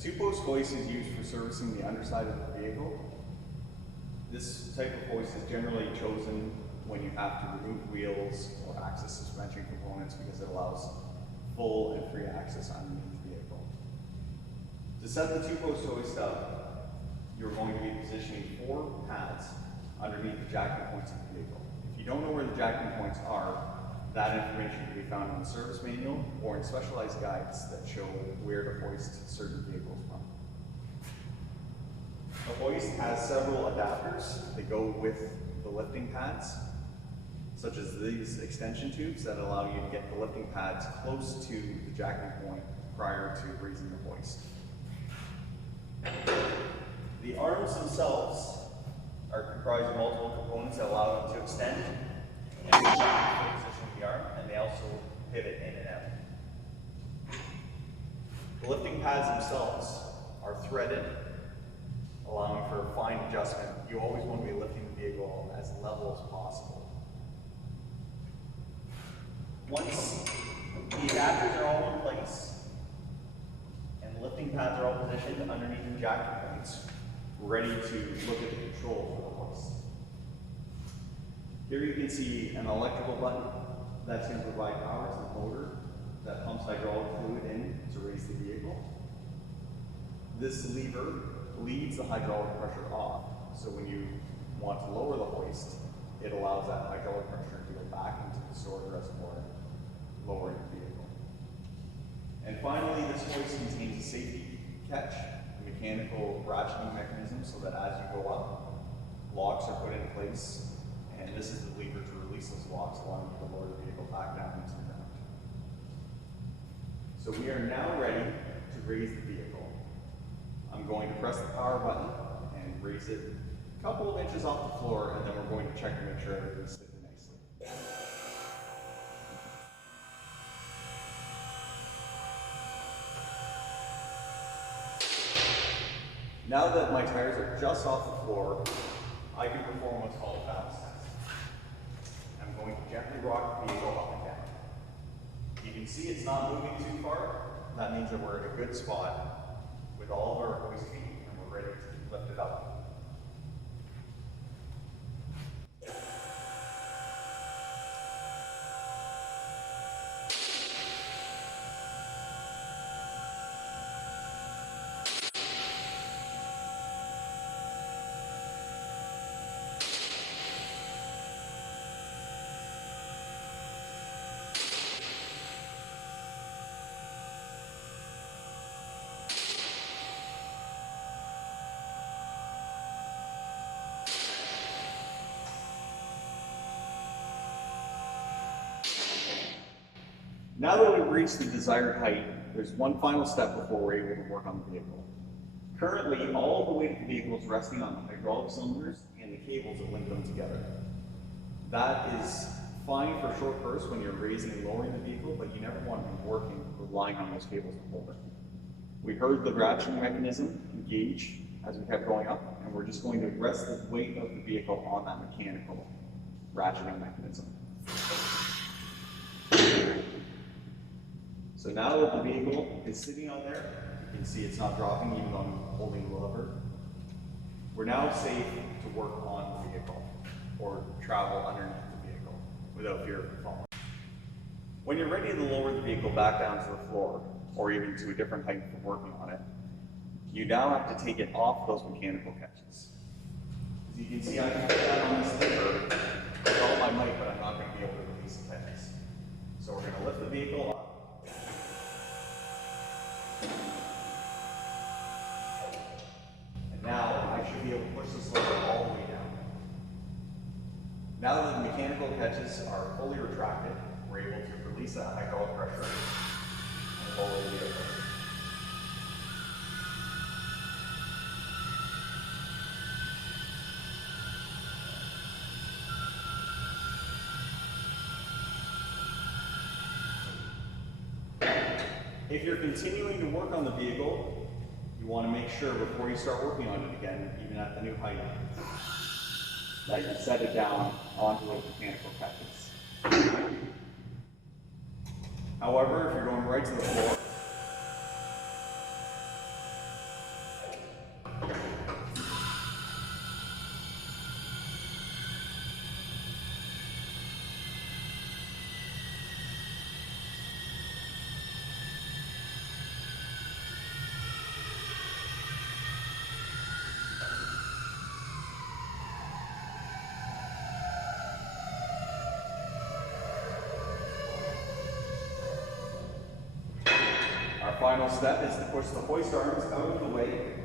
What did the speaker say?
two-post hoist is used for servicing the underside of the vehicle. This type of hoist is generally chosen when you have to remove wheels or access suspension components because it allows full and free access underneath the vehicle. To set the two-post hoist up, you're going to be positioning 4 pads underneath the jacking points of the vehicle. If you don't know where the jacking points are, that information can be found in the service manual or in specialized guides that show where to hoist certain vehicles from. The hoist has several adapters that go with the lifting pads, such as these extension tubes that allow you to get the lifting pads close to the jacking point prior to raising the hoist. The arms themselves are comprised of multiple components that allow them to extend and position the arm, and they also pivot in and out. The lifting pads themselves are threaded, allowing for a fine adjustment. You always want to be lifting the vehicle as level as possible. Once the adapters are all in place and the lifting pads are all positioned underneath the jacking points, we're ready to look at the control for the hoist. Here you can see an electrical button that's going to provide power to the motor that pumps hydraulic fluid in to raise the vehicle. This lever leads the hydraulic pressure off, so when you want to lower the hoist, it allows that hydraulic pressure to go back into the stored reservoir, lowering the vehicle. And finally, this hoist contains a safety catch, a mechanical ratcheting mechanism, so that as you go up, locks are put in place, and this is the lever to release those locks, allowing you to lower the vehicle back down into the ground. So we are now ready to raise the vehicle. I'm going to press the power button and raise it a couple of inches off the floor, and then we're going to check to make sure everything's sitting nicely. Now that my tires are just off the floor, I can perform what's called a balance test. I'm going to gently rock the vehicle up and down. You can see it's not moving too far. That means that we're in a good spot with all of our hoist feet, and we're ready to lift it up. Now that we've reached the desired height, there's one final step before we're able to work on the vehicle. Currently, all of the weight of the vehicle is resting on the hydraulic cylinders and the cables that link them together. That is fine for short bursts when you're raising and lowering the vehicle, but you never want to be working relying on those cables to hold it. We heard the ratcheting mechanism engage as we kept going up, and we're just going to rest the weight of the vehicle on that mechanical ratcheting mechanism. So now that the vehicle is sitting on there, you can see it's not dropping even though I'm holding the lever. We're now safe to work on the vehicle or travel underneath the vehicle without fear of falling. When you're ready to lower the vehicle back down to the floor or even to a different height for working on it, you now have to take it off those mechanical catches. As you can see, I can put that on this lever with all my might, but I'm not going to be able to release the catches. So we're going to lift the vehicle up. And now I should be able to push this lever all the way down. Now that the mechanical catches are fully retracted, we're able to release that hydraulic pressure and lower the vehicle. If you're continuing to work on the vehicle, you want to make sure before you start working on it again, even at the new height, that you set it down onto those mechanical catches. However, if you're going right to the floor, final step is to push the hoist arms out of the way